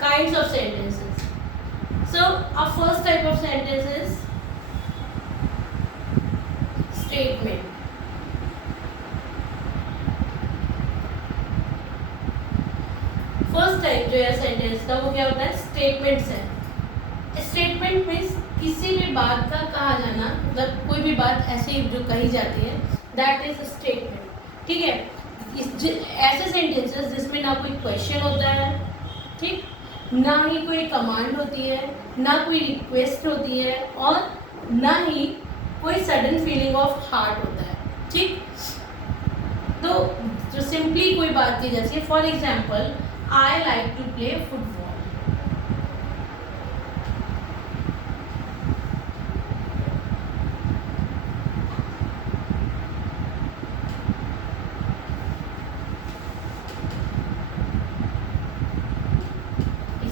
kinds of sentences. So our first type of sentence is statement. First type जो है sentence का वो क्या होता है, स्टेटमेंट्स है। स्टेटमेंट मीन्स किसी भी बात का कहा जाना, मतलब कोई भी बात ऐसे जो कही जाती है, दैट इज स्टेटमेंट। ठीक है, ऐसे सेंटेंसेस जिसमें ना कोई क्वेश्चन होता है, ठीक, ना ही कोई कमांड होती है, ना कोई रिक्वेस्ट होती है, और ना ही कोई सडन फीलिंग ऑफ हार्ट होता है। ठीक, तो जो सिंपली कोई बात की जाती है, for example I like to play football.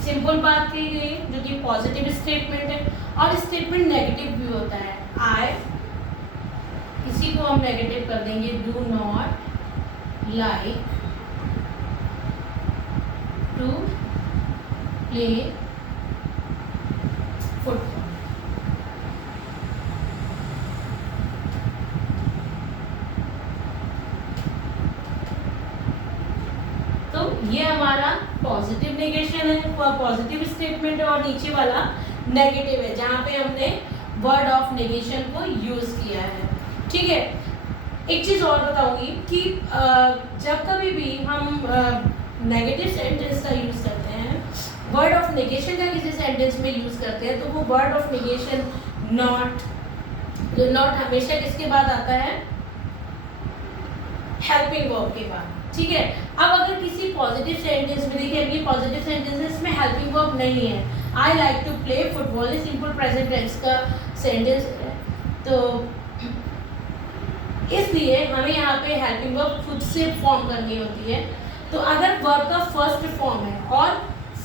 Simple बात कही गई है जो कि पॉजिटिव स्टेटमेंट है, और स्टेटमेंट नेगेटिव भी होता है। आई, इसी को हम नेगेटिव कर देंगे, do not like to play football. तो ये हमारा पॉजिटिव नेगेशन है, पॉजिटिव स्टेटमेंट है, और नीचे वाला नेगेटिव है जहाँ पे हमने वर्ड ऑफ नेगेशन को यूज किया है। ठीक है, एक चीज और बताऊंगी कि जब कभी भी हम नेगेटिव सेंटेंस का यूज करते हैं, वर्ड ऑफ नेगेशन का किसी सेंटेंस में यूज करते हैं, तो वो वर्ड ऑफ नेगेशन नॉट, जो नॉट हमेशा किसके बाद आता है, हेल्पिंग वर्ब के बाद। ठीक है, अब अगर किसी पॉजिटिव सेंटेंस में, देखिए अभी पॉजिटिव सेंटेंसेस में हेल्पिंग वर्ब नहीं है, I like to play football is simple present tense का सेंटेंस है, तो इसलिए हमें यहाँ पे हेल्पिंग वर्ब खुद से फॉर्म करनी होती है। तो अगर वर्ब का फर्स्ट फॉर्म है और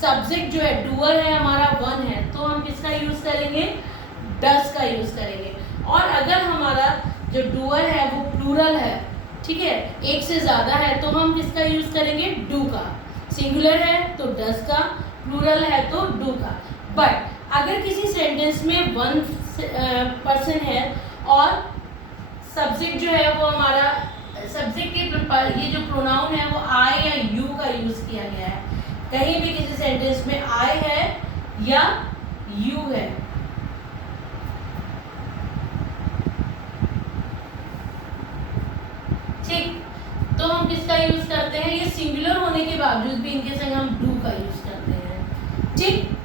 सब्जेक्ट जो है डूअर है हमारा वन है, तो हम किसका यूज करेंगे, डस का यूज करेंगे। और अगर हमारा जो डूअर है वो प्लूरल है, ठीक है, एक से ज़्यादा है, तो हम किसका यूज करेंगे, डू का। सिंगुलर है तो डस का, प्लूरल है तो डू का। बट अगर किसी सेंटेंस में वन पर्सन है और सब्जेक्ट जो है वो हमारा, सब्जेक्ट के ये जो प्रोनाउन है वो आई या यू का यूज किया गया है, कहीं भी किसी सेंटेंस में आई है या यू है, ठीक, तो हम किसका यूज करते हैं, ये सिंगुलर होने के बावजूद भी इनके संग हम डू का यूज करते हैं। ठीक,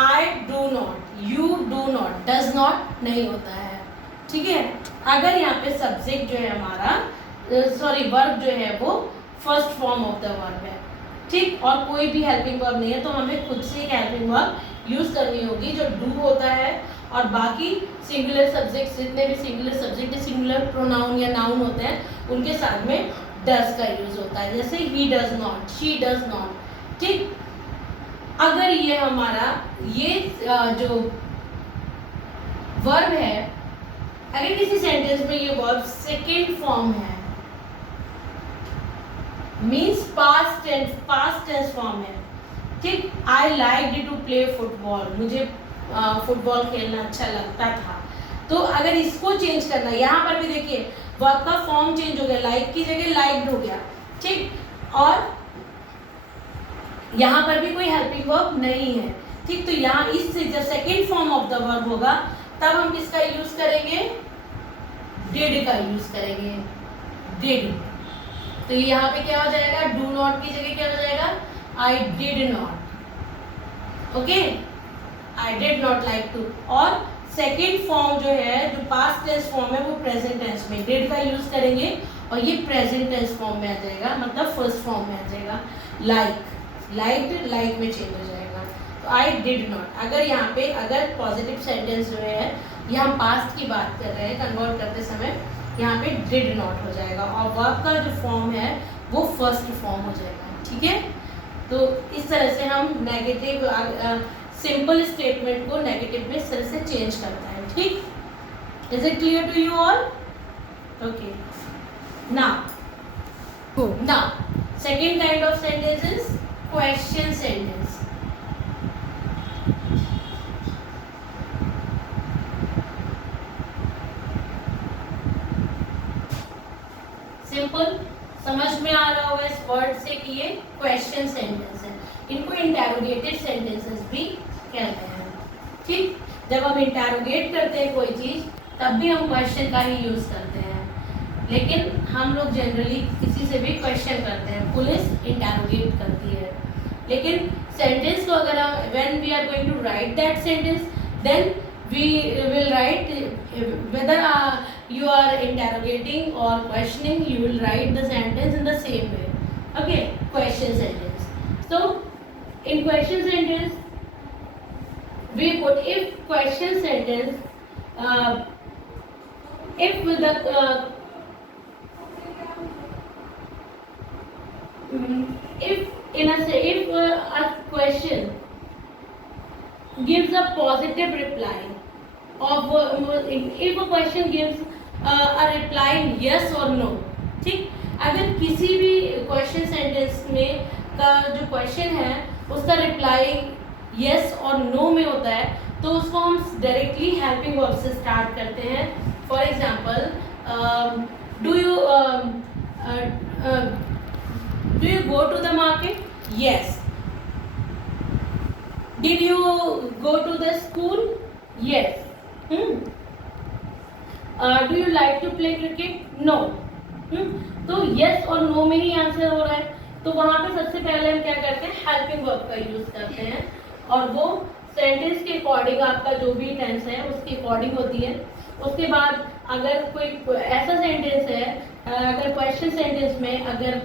I do not, you do not, does not नहीं होता है। ठीक है, अगर यहाँ पे सब्जेक्ट जो है हमारा, सॉरी वर्ब जो है वो first form of the verb है, ठीक, और कोई भी हेल्पिंग वर्ब नहीं है, तो हमें खुद से एक हेल्पिंग वर्ब यूज करनी होगी जो डू होता है, और बाकी सिंगुलर सब्जेक्ट, जितने भी सिंगुलर सब्जेक्ट, सिंगुलर प्रोनाउन या नाउन होते हैं, उनके साथ में डज का यूज होता है, जैसे he does not, she does not. ठीक, अगर ये हमारा ये जो वर्ब है, अगर किसी सेंटेंस में ये वर्ब सेकेंड फॉर्म है, मीन्स पास्ट टेंस फॉर्म है, ठीक, I like to play football, मुझे फुटबॉल खेलना अच्छा लगता था, तो अगर इसको चेंज करना, यहाँ पर भी देखिए वर्ब का फॉर्म चेंज हो गया, लाइक की जगह लाइक्ड हो गया, ठीक, और यहाँ पर भी कोई हेल्पिंग वर्ब नहीं है, ठीक, तो यहाँ इससे जब second form of the verb होगा तब हम किसका यूज करेंगे, डिड का यूज करेंगे, डिड। तो यहाँ पे क्या हो जाएगा, डू नॉट की जगह क्या हो जाएगा, I did not, okay, I did not like to. और सेकेंड फॉर्म जो है, जो पास्ट टेंस फॉर्म है, वो प्रेजेंट टेंस में डिड का यूज करेंगे, और ये प्रेजेंट टेंस फॉर्म में आ जाएगा, मतलब फर्स्ट फॉर्म में आ जाएगा, लाइक, लाइक लाइक में चेंज हो जाएगा। तो आई डिड नॉट, अगर यहाँ पे अगर पॉजिटिव सेंटेंस जो है, ये हम पास्ट की बात कर रहे हैं, कन्वर्ट करते समय यहाँ पे डिड नॉट हो जाएगा, और वर्ब का जो फॉर्म है वो फर्स्ट फॉर्म हो जाएगा। ठीक है, तो इस तरह से हम नेगेटिव सिंपल स्टेटमेंट को नेगेटिव में इस तरह से चेंज करता है। ठीक, is it clear to you all? Okay, now second kind of sentences question sentence. Simple, समझ में आ रहा होगा इस वर्ड से कि ये क्वेश्चन सेंटेंस है। इनको इंटेरोगेटिव सेंटेंसेस भी कहते हैं। ठीक, जब हम इंटेरोगेट करते हैं कोई चीज तब भी हम क्वेश्चन का ही यूज करते हैं, लेकिन हम लोग जनरली किसी से भी क्वेश्चन करते हैं, पुलिस इंटेरोगेट करती है। लेकिन सेंटेंस को अगर हम when we are going to write that sentence, then we will write whether you are interrogating or questioning, you will write the sentence in the same way. Okay, question sentence. So in question sentence we put if question sentence, if the if in a say if a question gives a positive reply of if a question gives a reply yes or no, ठीक, अगर किसी भी question sentence में का जो question है उसका reply yes और no में होता है तो उसको हम डायरेक्टली हेल्पिंग वर्ब से स्टार्ट करते हैं। For example, do you go to the market? yes. Did you go to the school? Yes. Do you like to play cricket? No. तो yes और no में ही आंसर हो रहा है, तो वहां पे सबसे पहले हम क्या करते हैं, हेल्पिंग वर्ब का यूज करते हैं, और वो सेंटेंस के अकॉर्डिंग आपका जो भी टेंस है उसके अकॉर्डिंग होती है। उसके बाद अगर कोई ऐसा सेंटेंस है, अगर क्वेश्चन सेंटेंस में अगर